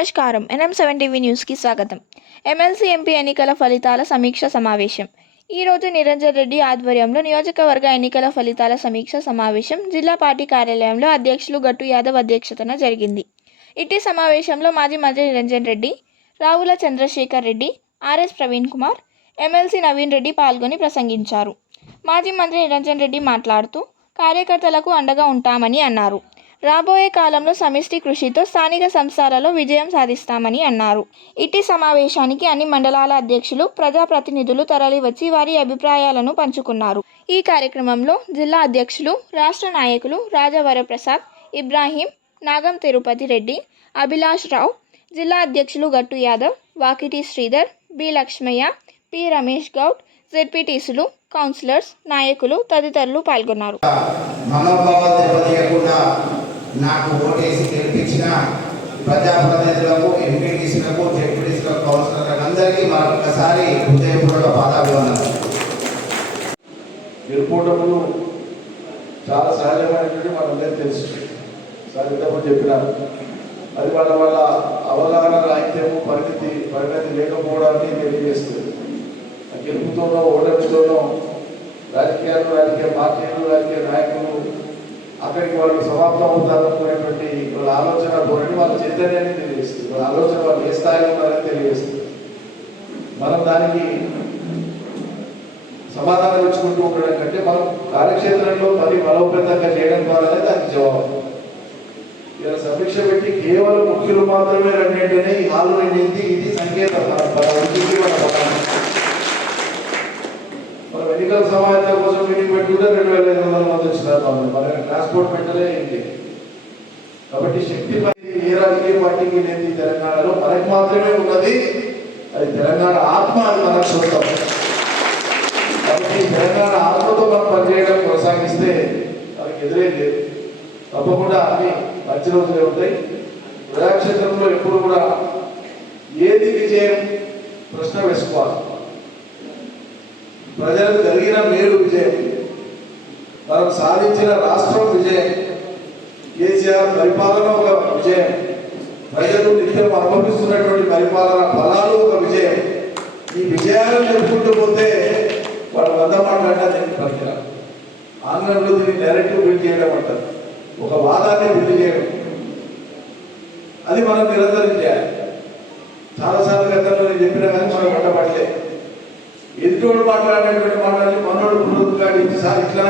నమస్కారం. NM7 TV న్యూస్కి స్వాగతం. ఎమ్మెల్సీ ఎంపీ ఎన్నికల ఫలితాల సమీక్ష సమావేశం. ఈరోజు నిరంజన్ రెడ్డి ఆధ్వర్యంలో నియోజకవర్గ ఎన్నికల ఫలితాల సమీక్ష సమావేశం జిల్లా పార్టీ కార్యాలయంలో అధ్యక్షులు గట్టు యాదవ్ అధ్యక్షతన జరిగింది. ఇట్టి సమావేశంలో మాజీ మంత్రి నిరంజన్ రెడ్డి, రావుల చంద్రశేఖర్ రెడ్డి, ఆర్ఎస్ ప్రవీణ్ కుమార్, ఎమ్మెల్సీ నవీన్ రెడ్డి పాల్గొని ప్రసంగించారు. మాజీ మంత్రి నిరంజన్ రెడ్డి మాట్లాడుతూ కార్యకర్తలకు అండగా ఉంటామని అన్నారు. రాబోయే కాలంలో సమిష్టి కృషితో స్థానిక సంస్థలలో విజయం సాధిస్తామని అన్నారు. ఇట్టి సమావేశానికి అన్ని మండలాల అధ్యక్షులు, ప్రజాప్రతినిధులు తరలివచ్చి వారి అభిప్రాయాలను పంచుకున్నారు. ఈ కార్యక్రమంలో జిల్లా అధ్యక్షులు, రాష్ట్ర నాయకులు రాజవరప్రసాద్, ఇబ్రాహీం, నాగం తిరుపతి రెడ్డి, అభిలాష్ రావు, జిల్లా అధ్యక్షులు గట్టు యాదవ్, వాకిటి శ్రీధర్, బి లక్ష్మయ్య, పి రమేష్ గౌడ్, జెడ్పీటీసీలు, కౌన్సిలర్స్, నాయకులు తదితరులు పాల్గొన్నారు. నాకు ఓటేసి గెలిపించిన ప్రజాప్రతినిధులకు, ఎంపీటీసీలకు, జెడ్పీటీసీలకు, కౌన్సిలర్లకు అందరికీ మరొకసారి హృదయపూర్వక పాదాభివందనాలు. గెలుపోవటములు చాలా సహజమైనటువంటి మనందరికీ తెలుసు. సరితప్పుడు చెప్పినారు. అది వాళ్ళ అవగాహన రాహిత్యము, పరిణతి లేకపోవడాన్ని తెలియజేస్తుంది. గెలుపుతోనో ఓటమితోనో రాజకీయ పార్టీలు, రాజకీయ నాయకులు అక్కడికి వాళ్ళు సమాప్తం అవుతారనుకునేటువంటి వాళ్ళ ఆలోచన ధోరణి, వాళ్ళ చైతన్యాన్ని తెలియజేస్తుంది. వాళ్ళ ఆలోచన వాళ్ళు ఏ స్థాయిలో ఉన్నారని తెలియజేస్తుంది. మనం దానికి సమాధానం ఇచ్చుకుంటూ ఉండడం కంటే మనం కార్యక్షేత్రంలో పని బలోపేతంగా చేయడం ద్వారానే దానికి జవాబు. ఇలా సమీక్ష పెట్టి కేవలం ముఖ్యులు మాత్రమే రండి ఈ హాలు నిండింది, ఇది సంకేతం. మనం ఎన్నికల సమావేశం కోసం మీటింగ్ పెట్టుకుంటే 2500 మంది వచ్చినారు. మన ట్రాన్స్పోర్ట్ పెట్టలే ఏంటి. కాబట్టి శక్తి ఏ రాజకీయ పార్టీకి లేదు తెలంగాణలో, మనకి మాత్రమే ఉన్నది. అది తెలంగాణ ఆత్మ, అది మనకు చూస్తాం. కాబట్టి తెలంగాణ ఆత్మతో మనం పనిచేయడం కొనసాగిస్తే మనకి ఎదురే లేదు. తప్పకుండా అన్ని మంచి రోజులే ఉంటాయి. ప్రజాక్షేత్రంలో ఎప్పుడు కూడా ఏది విజయం ప్రశ్న వేసుకోవాలి. ప్రజలకు జరిగిన మేలు విజయం, మనం సాధించిన రాష్ట్రం విజయం, కేసీఆర్ పరిపాలన ఒక విజయం, ప్రజలు నిత్యం అనుభవిస్తున్నటువంటి పరిపాలన ఫలాలు ఒక విజయం. ఈ విజయాలను చెప్పుకుంటూ పోతే వాళ్ళు 100 మాట్లాడినా నేను పనికిరాను. ఆంగ్లంలో దీన్ని డైరెక్ట్ బిల్డ్ చేయడం అంటారు. ఒక వాదాన్ని బిల్డ్ చేయడం, అది మనం నిరంతరం చేయాలి. చాలాసార్లు గతంలో నేను చెప్పినా కానీ మనం పట్టబడలే. ఎదుటోడు మాట్లాడేటువంటి మాటల్ని మనోడు పునరుద్ఘాటించి సార్ ఇట్లా